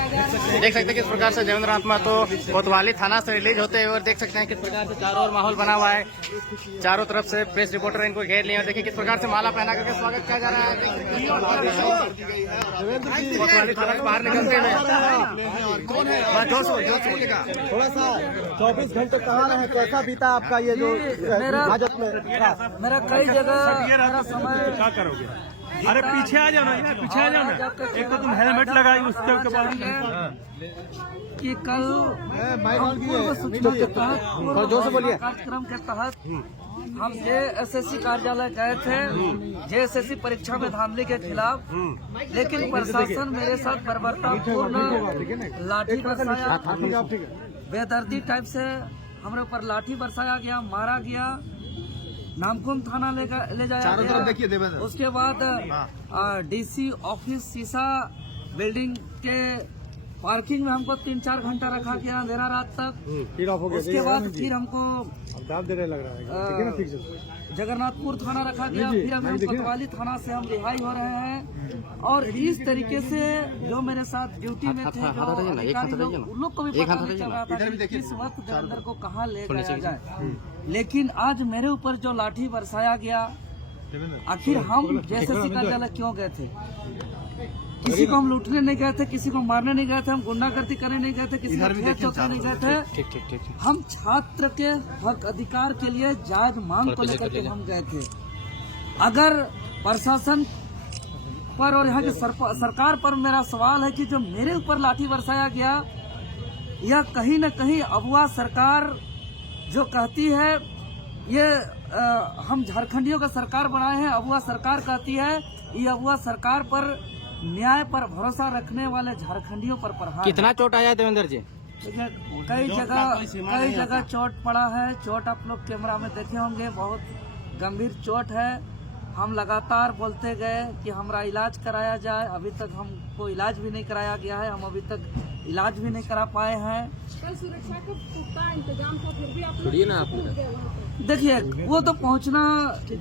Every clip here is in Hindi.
देख सकते हैं किस प्रकार से देवेंद्र नाथ महतो कोतवाली थाना से रिलीज होते हुए और देख सकते हैं किस प्रकार से चारों ओर माहौल बना हुआ है। चारों तरफ से प्रेस रिपोर्टर इनको घेर लिए और देखिए किस प्रकार से माला पहना करके स्वागत किया जा रहा है। कोतवाली थाना से बाहर निकलते हुए थोड़ा सा 24 घंटे कहाँ रहे, कैसा बीता आपका ये जो हाजत में? मेरा कई जगह मेरा समय क्या करोगे? अरे पीछे आ जाओ ना यार, पीछे आ जाओ ना। एक तो तुम हेलमेट लगाई, उसके बाद कि कल पूर्व सूचना के तहत कार्यक्रम के तहत हम जेएसएससी कार्यालय गए थे जेएसएससी परीक्षा में धांधली के खिलाफ, लेकिन प्रशासन मेरे साथ बर्बरतापूर्ण लाठी बरसाया, बेदर्दी टाइप से हमारे ऊपर लाठी बरसाया गया, मारा गया, नामकुम थाना ले जाया गया। उसके बाद डीसी ऑफिस शीशा बिल्डिंग के पार्किंग में हमको 3-4 घंटा रखा गया अंधेरा रात तक। उसके बाद फिर हमको जगन्नाथपुर थाना रखा गया, फिर हमें कोतवाली थाना से हम रिहाई हो रहे हैं। और इस तरीके से जो मेरे साथ ड्यूटी में थे उन लोग को भी पता नहीं चल रहा था कि किस वक्त देवेंद्र को कहाँ ले जाया जाए। लेकिन आज मेरे ऊपर जो लाठी बरसाया गया, आखिर हम जेएसएससी कार्यालय क्यों गए थे? किसी को हम लूटने नहीं गए थे, किसी को मारने नहीं गए थे, हम गुंडागर्दी करने नहीं गए थे, किसी को खेत जोतने नहीं गए थे। हम छात्र के हक अधिकार के लिए जायज मांग को लेकर के हम गए थे। अगर प्रशासन पर और यहाँ की सरकार पर मेरा सवाल है कि जो मेरे ऊपर लाठी बरसाया गया, यह कहीं न कहीं अगुआ सरकार जो कहती है ये हम झारखंडियों का सरकार बनाए हैं, अगुआ सरकार कहती है, ये अगुआ सरकार पर न्याय पर भरोसा रखने वाले झारखंडियों पर प्रहार। कितना चोट आया देवेंद्र जी? कई जगह चोट पड़ा है। चोट आप लोग कैमरा में देखे होंगे, बहुत गंभीर चोट है। हम लगातार बोलते गए कि हमारा इलाज कराया जाए, अभी तक हमको इलाज भी नहीं कराया गया है, हम अभी तक इलाज भी नहीं करा पाए हैं। कल सुरक्षा का पुख्ता इंतजाम था, फिर भी आप लोग देखिए वो तो पहुंचना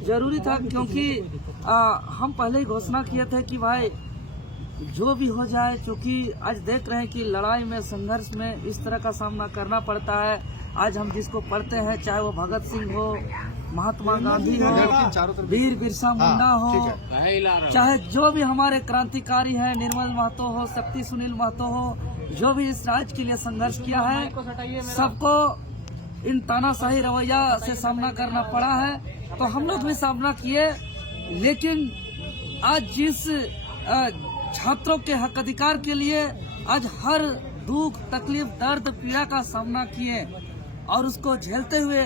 जरूरी था, क्योंकि हम पहले ही घोषणा किए थे कि भाई जो भी हो जाए, क्योंकि आज देख रहे हैं कि लड़ाई में संघर्ष में इस तरह का सामना करना पड़ता है। आज हम जिसको पढ़ते हैं, चाहे वो भगत सिंह हो, महात्मा गांधी हो, वीर बिरसा मुंडा हो, चाहे जो भी हमारे क्रांतिकारी हैं, निर्मल महतो हो, शक्ति सुनील महतो हो, जो भी इस राज्य के लिए संघर्ष किया है, सबको इन तानाशाही रवैया से सामना करना पड़ा है। तो हम लोग भी सामना किए, लेकिन आज जिस छात्रों के हक अधिकार के लिए आज हर दुख तकलीफ दर्द पीड़ा का सामना किए और उसको झेलते हुए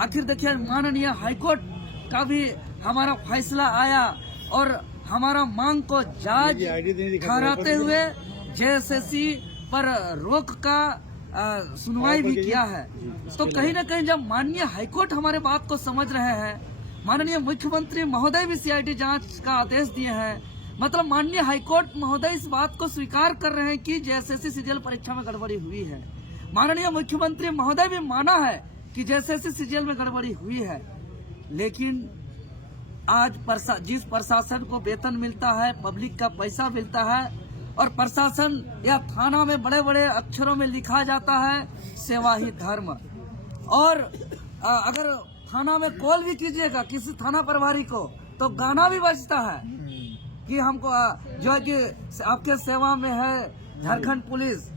आखिर देखिए माननीय हाईकोर्ट का भी हमारा फैसला आया और हमारा मांग को जायज ठहराते हुए जेएसएससी पर रोक का सुनवाई भी किया है। तो कहीं न कहीं जब माननीय हाईकोर्ट हमारे बात को समझ रहे हैं, माननीय मुख्यमंत्री महोदय भी सीआईडी जांच का आदेश दिए हैं, मतलब माननीय हाईकोर्ट महोदय इस बात को स्वीकार कर रहे हैं कि जेएसएससी सीजीएल परीक्षा में गड़बड़ी हुई है। माननीय मुख्यमंत्री महोदय भी माना है कि जेएसएससी सीजीएल में गड़बड़ी हुई है। लेकिन आज जिस प्रशासन को वेतन मिलता है, पब्लिक का पैसा मिलता है, और प्रशासन या थाना में बड़े बड़े अक्षरों में लिखा जाता है सेवा ही धर्म, और अगर थाना में कॉल भी कीजिएगा किसी थाना प्रभारी को तो गाना भी बजता है कि हमको जो है कि आपके सेवा में है झारखंड पुलिस।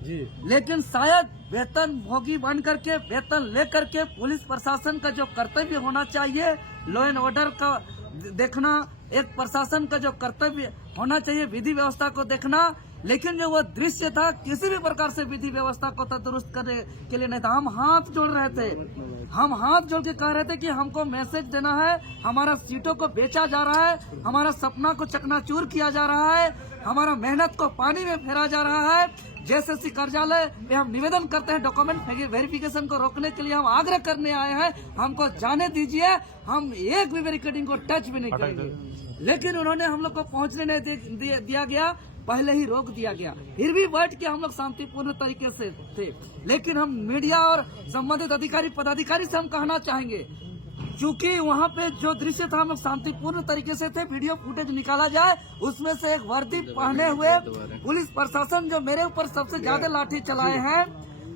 लेकिन शायद वेतन भोगी बन करके, वेतन लेकर के पुलिस प्रशासन का जो कर्तव्य होना चाहिए, लॉ एंड ऑर्डर का देखना, एक प्रशासन का जो कर्तव्य होना चाहिए विधि व्यवस्था को देखना, लेकिन जो वो दृश्य था किसी भी प्रकार से विधि व्यवस्था को दुरुस्त करने के लिए नहीं था। हम हाथ जोड़ रहे थे, हम हाथ जोड़ के कह रहे थे कि हमको मैसेज देना है, हमारा सीटों को बेचा जा रहा है, हमारा सपना को चकनाचूर किया जा रहा है, हमारा मेहनत को पानी में फेरा जा रहा है। जेएसएससी कार्यालय में हम निवेदन करते हैं, डॉक्यूमेंट वेरिफिकेशन को रोकने के लिए हम आग्रह करने आए हैं, हमको जाने दीजिए, हम एक भी बैरिकेडिंग को टच भी नहीं करेंगे। लेकिन उन्होंने हम लोग को पहुंचने नहीं दिया गया, पहले ही रोक दिया गया। फिर भी बैठ के हम लोग शांतिपूर्ण तरीके से थे। लेकिन हम मीडिया और संबंधित अधिकारी पदाधिकारी से हम कहना चाहेंगे चूंकि वहाँ पे जो दृश्य था हम लोग शांतिपूर्ण तरीके से थे, वीडियो फुटेज निकाला जाए, उसमें से एक वर्दी पहने हुए पुलिस प्रशासन जो मेरे ऊपर सबसे ज्यादा लाठी चलाए हैं,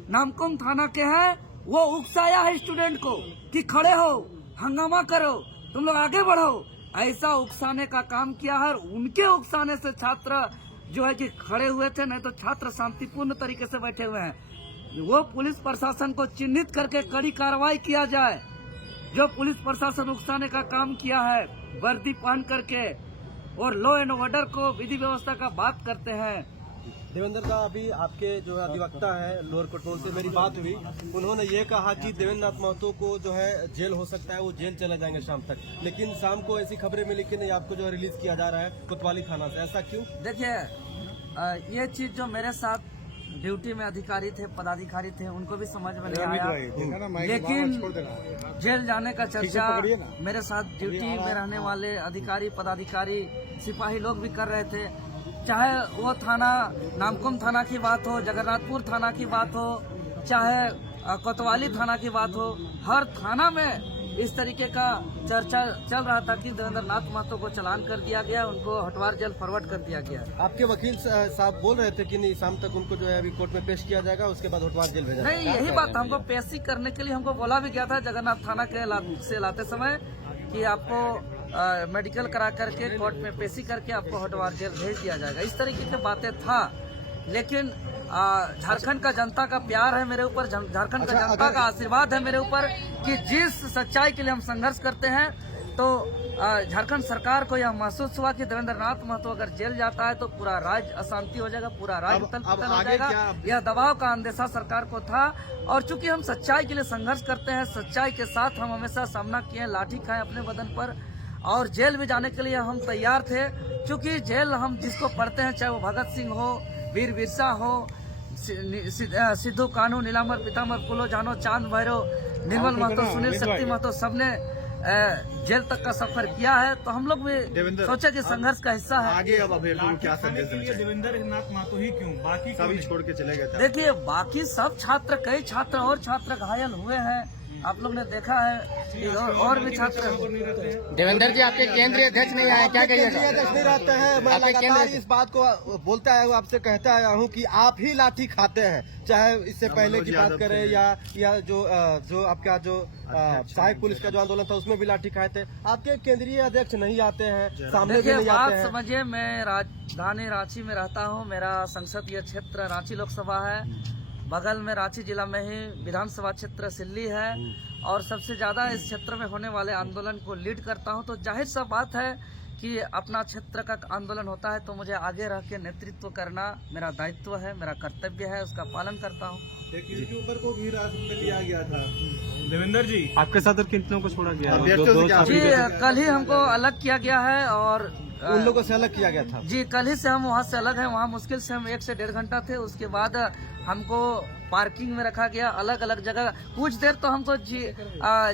नामकुम थाना के हैं, वो उकसाया है स्टूडेंट को कि खड़े हो, हंगामा करो, तुम लोग आगे बढ़ो, ऐसा उकसाने का काम किया है। उनके उकसाने से छात्र जो है कि खड़े हुए थे, नहीं तो छात्र शांतिपूर्ण तरीके से बैठे हुए हैं। वो पुलिस प्रशासन को चिन्हित करके कड़ी कार्रवाई किया जाए। जो पुलिस प्रशासन उकसाने का काम किया है वर्दी पहन करके और लॉ एंड ऑर्डर को, विधि व्यवस्था का बात करते हैं। देवेंद्र का अभी आपके जो अधिवक्ता है लोअर कोर्ट से मेरी बात हुई, उन्होंने ये कहा कि देवेंद्र नाथ महतो को जो है जेल हो सकता है, वो जेल चले जाएंगे शाम तक, लेकिन शाम को ऐसी खबरें मिली कि नहीं आपको जो है रिलीज किया जा रहा है कोतवाली थाना से, ऐसा क्यों? देखिए ये चीज जो मेरे साथ ड्यूटी में अधिकारी थे, पदाधिकारी थे, उनको भी समझ में नहीं आया, लेकिन जेल जाने का चर्चा मेरे साथ ड्यूटी में रहने वाले अधिकारी, पदाधिकारी, सिपाही लोग भी कर रहे थे। चाहे वो थाना नामकुम थाना की बात हो, जगन्नाथपुर थाना की बात हो, चाहे कोतवाली थाना की बात हो, हर थाना में इस तरीके का चर्चा चल रहा था कि देवेंद्र नाथ महतो को चालान कर दिया गया, उनको हटवार जेल फॉरवर्ड कर दिया गया। आपके वकील साहब बोल रहे थे कि नहीं शाम तक उनको जो है अभी कोर्ट में पेश किया जाएगा, उसके बाद हटवार जेल भेजा नहीं, यही बात हमको पेशी करने के लिए हमको बोला भी गया था जगन्नाथ थाना के से लाते समय कि आपको मेडिकल करा करके कोर्ट में पेशी करके आपको हटवार जेल भेज दिया जाएगा। इस तरीके की बातें था, लेकिन झारखंड का जनता का प्यार है मेरे ऊपर, झारखंड का जनता का आशीर्वाद है मेरे ऊपर कि जिस सच्चाई के लिए हम संघर्ष करते हैं, तो झारखंड सरकार को यह महसूस हुआ कि देवेंद्र नाथ महतो अगर जेल जाता है तो पूरा राज्य अशांति हो जाएगा, पूरा राज्य उथल-पुथल हो जाएगा। यह दबाव का अंदेशा सरकार को था, और चूंकि हम सच्चाई के लिए संघर्ष करते हैं, सच्चाई के साथ हम हमेशा सामना किए, लाठी खाए अपने बदन पर, और जेल भी जाने के लिए हम तैयार थे। चूंकि जेल हम जिसको पढ़ते हैं, चाहे वो भगत सिंह हो, वीर बिरसा हो, सिद्धू कान्हू, नीलांबर पीताम्बर, फूलो जानो, चांद भैरव, निर्मल महतो, सुनील शक्ति महतो, सबने जेल तक का सफर किया है। तो हम लोग भी सोचे कि संघर्ष का हिस्सा है। आगे अब अभ्यर्थी को क्या संदेश देना चाहिए? देवेंद्र नाथ महतो ही क्यों, बाकी सभी छोड़ के चले गए थे। देखिए बाकी सब छात्र, कई छात्र और छात्र घायल हुए हैं, आप लोग ने देखा है, और भी छात्र। देवेंद्र जी आपके केंद्रीय अध्यक्ष नहीं आए, क्या कहिएगा? केंद्रीय अध्यक्ष नहीं रहते हैं, मैं लगातार इस बात को बोलता है, आपसे कहता आया हूँ कि आप ही लाठी खाते हैं, चाहे इससे पहले की बात करें या जो आपका जो सहायक पुलिस का जो आंदोलन था उसमें भी लाठी खाए थे। आपके केंद्रीय अध्यक्ष नहीं आते हैं, सामने भी नहीं आते हैं। बात समझिए, मैं राजधानी रांची में रहता हूँ, मेरा संसदीय क्षेत्र रांची लोकसभा है, बगल में रांची जिला में ही विधानसभा क्षेत्र सिल्ली है, और सबसे ज्यादा इस क्षेत्र में होने वाले आंदोलन को लीड करता हूं। तो जाहिर सा बात है कि अपना क्षेत्र का आंदोलन होता है तो मुझे आगे रह के नेतृत्व करना मेरा दायित्व है, मेरा कर्तव्य है, उसका पालन करता हूं। एक यूट्यूबर को भी राजनीति में लिया गया था। देवेंद्र जी आपके साथ कितनों को छोड़ा गया? जी कल ही हमको अलग किया गया है, और उन लोगों से अलग किया गया था। जी कल ही से हम वहाँ से अलग हैं। वहाँ मुश्किल से हम 1 से 1.5 घंटा थे, उसके बाद हमको पार्किंग में रखा गया, अलग अलग जगह। कुछ देर तो हमको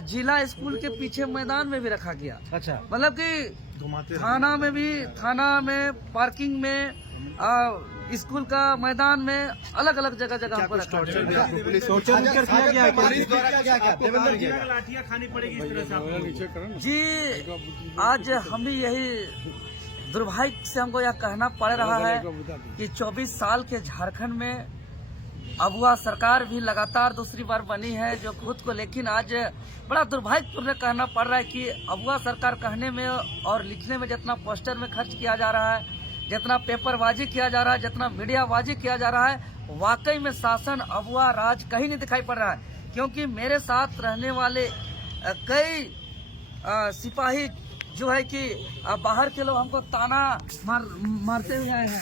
जिला स्कूल के पीछे मैदान में भी रखा गया। अच्छा, मतलब कि थाना में भी, थाना में, पार्किंग में, स्कूल का मैदान में, अलग अलग जगह हमको रखा गया। लाठियां खानी पड़ेगी इस तरह से? जी आज हम भी यही दुर्भाग्य से हमको यह कहना पड़ रहा है कि 24 साल के झारखंड में अगुआ सरकार भी लगातार दूसरी बार बनी है जो खुद को, लेकिन आज बड़ा दुर्भाग्यपूर्ण कहना पड़ रहा है कि अगुआ सरकार कहने में और लिखने में जितना पोस्टर में खर्च किया जा रहा है, जितना पेपरबाजी किया जा रहा है, जितना मीडियाबाजी किया जा रहा है, वाकई में शासन अगुआ राज कहीं नहीं दिखाई पड़ रहा है। क्योंकि मेरे साथ रहने वाले कई सिपाही जो है कि बाहर के लोग हमको ताना मारते हुए आए हैं।